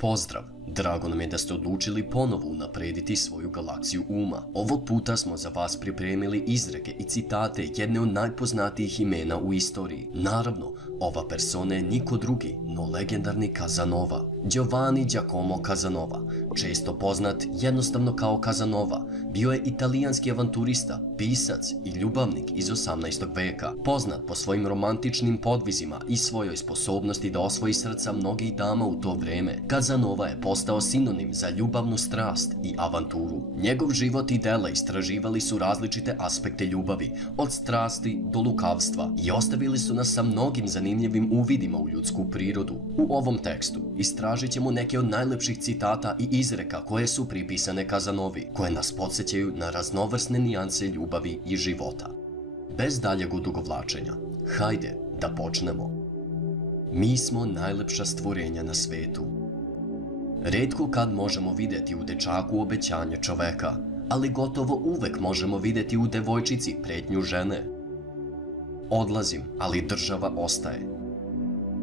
Pozdrav! Drago nam je da ste odlučili ponovo unaprediti svoju galaksiju uma. Ovog puta smo za vas pripremili izreke i citate jedne od najpoznatijih imena u istoriji. Naravno, ova persona je niko drugi, no legendarni Casanova. Giovanni Giacomo Casanova, često poznat jednostavno kao Casanova, bio je italijanski avanturista, pisac i ljubavnik iz 18. veka. Poznat po svojim romantičnim podvizima i svojoj sposobnosti da osvoji srca mnogih dama u to vreme, Casanova je postao sinonim za ljubavnu strast i avanturu. Njegov život i dela istraživali su različite aspekte ljubavi, od strasti do lukavstva, i ostavili su nas sa mnogim zanimljivim uvidima u ljudsku prirodu. U ovom tekstu istražit ćemo neke od najlepših citata i izreka koje su pripisane Casanovi, koje nas podsjećaju na raznovrsne nijanse ljubavi i života. Bez daljeg odugovlačenja, hajde da počnemo. Mi smo najlepša stvorenja na svetu. Retko kad možemo vidjeti u dečaku obećanje čoveka, ali gotovo uvek možemo vidjeti u devojčici pretnju žene. Odlazim, ali država ostaje.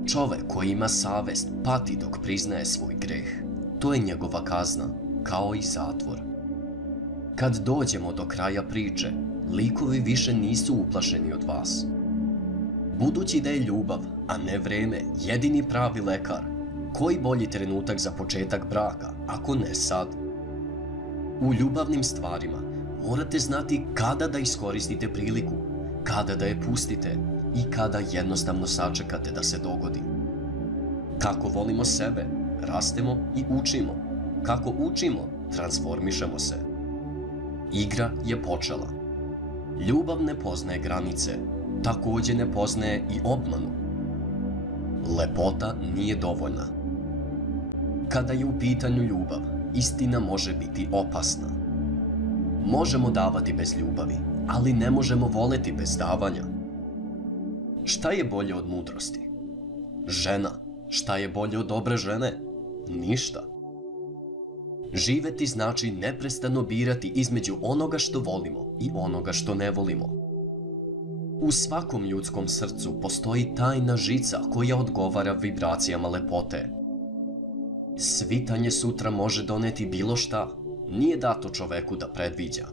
Čovek koji ima savest pati dok priznaje svoj greh. To je njegova kazna, kao i zatvor. Kad dođemo do kraja priče, likovi više nisu uplašeni od vas. Budući da je ljubav, a ne vreme, jedini pravi lekar, koji bolji trenutak za početak braka, ako ne sad? U ljubavnim stvarima morate znati kada da iskoristite priliku, kada da je pustite i kada jednostavno sačekate da se dogodi. Kako volimo sebe, rastemo i učimo. Kako učimo, transformišemo se. Igra je počela. Ljubav ne poznaje granice, takođe ne poznaje i obmanu. Lepota nije dovoljna. Kada je u pitanju ljubav, istina može biti opasna. Možemo davati bez ljubavi, ali ne možemo voleti bez davanja. Šta je bolje od mudrosti? Žena. Šta je bolje od dobre žene? Ništa. Živeti znači neprestano birati između onoga što volimo i onoga što ne volimo. U svakom ljudskom srcu postoji tajna žica koja odgovara vibracijama lepote. Svitanje sutra može doneti bilo šta, nije dato čoveku da predviđa.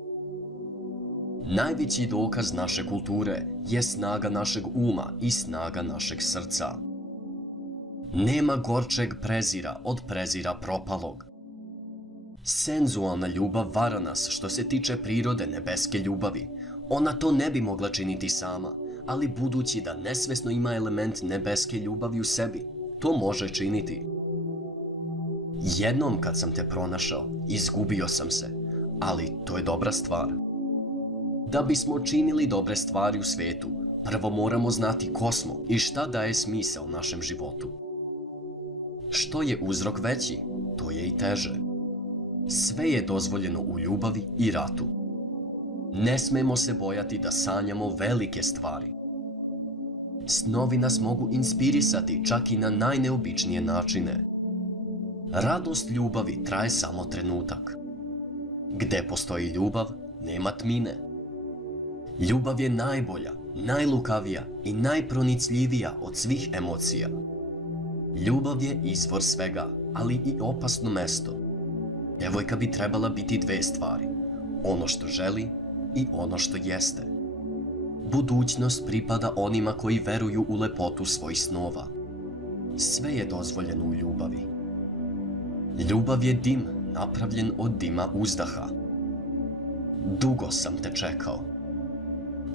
Najveći dokaz naše kulture je snaga našeg uma i snaga našeg srca. Nema gorčeg prezira od prezira propalog. Senzualna ljubav vara nas što se tiče prirode nebeske ljubavi. Ona to ne bi mogla činiti sama, ali budući da nesvesno ima element nebeske ljubavi u sebi, to može činiti. Jednom kad sam te pronašao, izgubio sam se, ali to je dobra stvar. Da bismo činili dobre stvari u svetu, prvo moramo znati ko smo i šta daje smisao našem životu. Što je uzrok veći, to je i teže. Sve je dozvoljeno u ljubavi i ratu. Ne smemo se bojati da sanjamo velike stvari. Snovi nas mogu inspirisati čak i na najneobičnije načine. Radost ljubavi traje samo trenutak. Gde postoji ljubav, nema tmine. Ljubav je najbolja, najlukavija i najpronicljivija od svih emocija. Ljubav je izvor svega, ali i opasno mesto. Devojka bi trebala biti dve stvari, ono što želi i ono što jeste. Budućnost pripada onima koji veruju u lepotu svojih snova. Sve je dozvoljeno u ljubavi. Ljubav je dim napravljen od dima uzdaha. Dugo sam te čekao.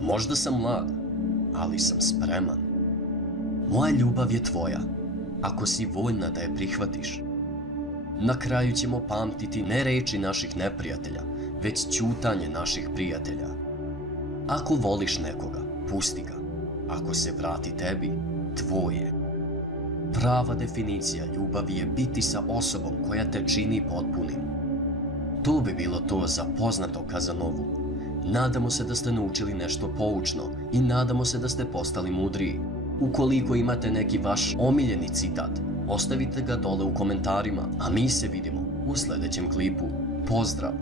Možda sam mlad, ali sam spreman. Moja ljubav je tvoja, ako si voljna da je prihvatiš. Na kraju ćemo pamtiti ne reči naših neprijatelja, već ćutanje naših prijatelja. Ako voliš nekoga, pusti ga. Ako se vrati tebi, tvoj je. Prava definicija ljubavi je biti sa osobom koja te čini potpunim. To bi bilo to za poznatog Casanovu. Nadamo se da ste naučili nešto poučno i nadamo se da ste postali mudriji. Ukoliko imate neki vaš omiljeni citat, ostavite ga dole u komentarima, a mi se vidimo u sljedećem klipu. Pozdrav!